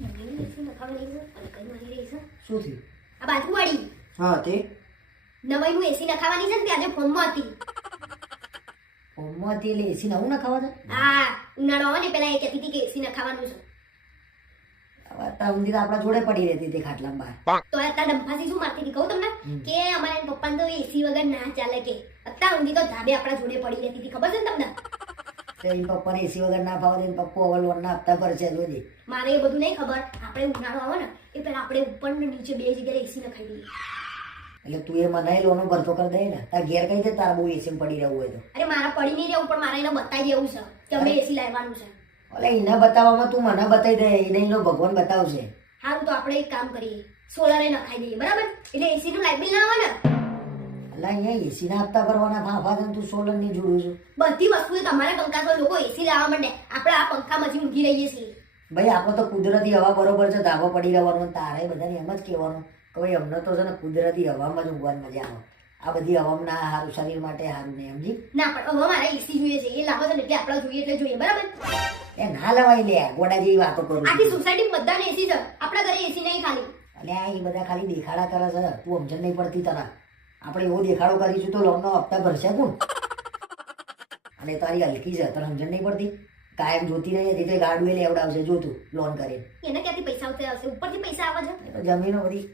શું થયું? આ બાજુવાળી હા તે નવાઈનું એસી નખાવાની છે ને તે આજે ફોનમાં હતી. ફોનમાં હતી એટલે એસી નવું નખાવા છે? હા ઉનાળો આવે ને પેલા એ કહેતી હતી કે એસી નખાવાનું છે. હવે અત્યાર સુધી તો આપણા જોડે પડી રહેતી હતી ખાટલામાં બહાર. તો અત્યારે ડંફાસી શું મારતી હતી કહું તમને કે અમારા પપ્પાને તો એસી વગર ના ચાલે કે અત્યાર સુધી તો ધાબે આપણા જોડે પડી રહેતી હતી. ખબર છે ને તમને? તો એ પપ્પાને એસી વગર ના ફાવે તો પપ્પો હવે લોનના હપ્તા પર છે જોજે. મારે એ બધું નહીં ખબર. આપણે ઉનાળો આવે ને એ પેલા આપણે ઉપર ને નીચે બે જગ્યાએ એસી નખાઈ દઈએ. એટલે તું એ મને લોનો ભરતો કરી દે ને. તાર ઘેર કઈ રીતે તારા બહુ એસી પડી રહેવું હોય તો? અરે મારા પડી નહીં રહેવું પણ મારે એને બતાવી દેવું છે કે અમે એસી લાવવાનું છે. એટલે એને બતાવવામાં તું મને બતાવી દે, એને એનો ભગવાન બતાવશે. સારું તો આપણે એક કામ કરીએ, સોલરે નખાઈ દઈએ બરાબર, એટલે એસી નું લાઇટ બિલ ના આવે ને. એટલે અહીંયા એસી ના હપ્તા ભરવાના ફાફા છે ને તું સોલર ની જોડું છું. બધી વસ્તુ તમારે પંખા લોકો એસી લાવવા માંડે, આપણે આ પંખામાં જ ઊંઘી રહીએ છીએ. ભાઈ આપણે તો કુદરતી હવા બરોબર છે, ધાબો પડી રહેવાનું. તારે બધાને એમ જ કહેવાનું કે ભાઈ અમને તો છે ને કુદરતી હવામાં જ ઊંઘવાની મજા આવે. આ બધી હવામાં ના સારું, શરીર માટે સારું નહીં, સમજી? ના પણ હવે મારે એસી જોઈએ છે, એ લાવો છે ને એટલે આપણે જોઈએ એટલે જોઈએ બરાબર. એ ના લવાય લે, ગોડા જેવી વાતો કરું. આખી સોસાયટી બધાને એસી છે, આપણા ઘરે એસી નહીં ખાલી. એટલે આ એ બધા ખાલી દેખાડા કરે છે, તું સમજણ નહીં પડતી તારા. આપણે એવો દેખાડો કરીશું તો લોનનો હપ્તા ભરશે કોણ? અને તારી હલકી છે, તને સમજણ નહીં પડતી. કાયમ જોતી રહી હતી તો ગાડું એ લેવડાવશે જો તું લોન કરીને. એને ક્યાંથી પૈસા આવશે? ઉપરથી પૈસા આવે છે. એ તો જમીનો બધી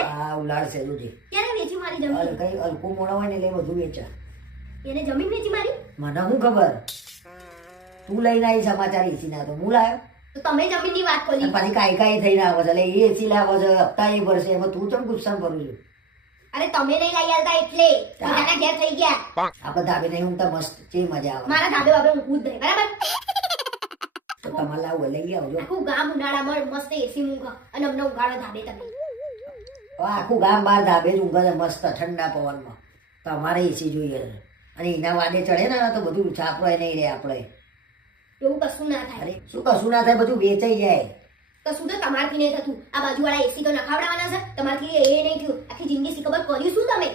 આ ઉલાડશે જોજે. ક્યારે વેચી મારી જમીન? કઈ હલકું મોડા હોય ને એટલે બધું વેચા. એને જમીન વેચી મારી? મને શું ખબર? તું લઈને આવી સમાચાર એસી ના તો હું લાવ્યો. તો તમે જમીનની વાત કરી. પછી કાંઈ કાંઈ થઈને આવે છે એટલે એ એસી લાવે છે, હપ્તા એ ભરશે. એમાં તું ચમ ગુસ્સામાં ભરું છું? અરે તમે નહીં લઈ આવતા એટલે મારા ઘેર થઈ ગયા. આપણે ધાબે નહીં ઊંઘતા મસ્ત કેવી મજા આવે. મારા ધાબે બાબે ઊંઘવું જ નહીં બરાબર. તો તમારે લાવું લઈ આવજો. આખું ગામ ઉનાળામાં મસ્ત એસી ઊંઘ અને અમને ઉગાડો ધાબે તમે. આખું ગામ બહાર ધાબે જ ઊંઘે છે મસ્ત ઠંડા પવનમાં. તમારે એસી જોઈએ છે અને એના વાદે ચડે ને તો બધું છાપરો નહીં રહે. આપણે એવું કશું ના થાય. અરે શું કશું ના થાય, બધું વેચાઈ જાય. કશું તો તમારથી નહીં થતું. આ બાજુવાળા એસી તો નખાવડાવવાના છે, તમારથી એ નહીં થયું. આખી જિંદગી સી ખબર કર્યું શું તમે?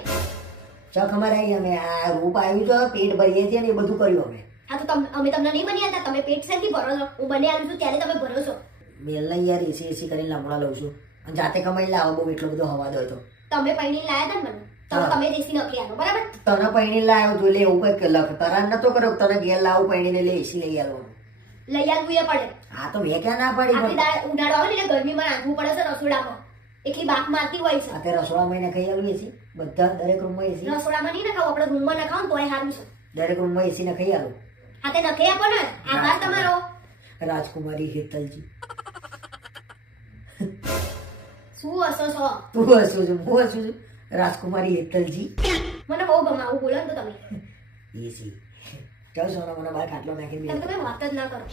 ચક અમારે આવી અમે આ રૂપ આવ્યું છે, પેટ ભરીએ છીએ ને એ બધું કર્યું અમે. હા તો અમે તમને નહીં બની હતા, તમે પેટ શેથી ભરો છો? હું બની આવ્યું છું ત્યારે તમે ભરો છો. મેલ નહીં યાર, એસી એસી કરીને લમણા લઉં છું અને જાતે કમાઈ લાવો બહુ એટલો બધો હવા દો તો. તમે પૈણી લાયા હતા ને મને, તો તમે જ એસી નખી આલો બરાબર. તને પૈણી લાવ્યો તો એટલે એવું કઈ લખ તરાન નતો કર્યો. તને ઘેર લાવું પૈણીને એટલે એસી લઈ આવવાનું. લઈ આવવું એ પડે. હા તો મેં ક્યાં ના પાડી? આખી ઉનાળો આવે ને એટલે ગરમીમાં રાખવું પડે છે રસોડામાં, એટલી બાફ મારતી હોય છે. અત્યારે રસોડામાં એને ખાઈ આવીએ છીએ બધા, દરેક રૂમમાં એસી. રસોડામાં નહીં નખાવું, આપણે રૂમમાં નખાવું ને તોય સારું છે. દરેક રૂમમાં એસી ને ખાઈ આવું. હા તે નખી આપો ને, આભાર તમારો. રાજકુમારી હેતલજી. શું હસો છો? તું હસું છું, હું હસું છું. રાજકુમારી હેતલજી મને બહુ ગમાવું, બોલો ને તો તમે. એસી ચાલ સોના મને બહાર ખાટલો નાખી દે. તમે વાત જ ના કરો.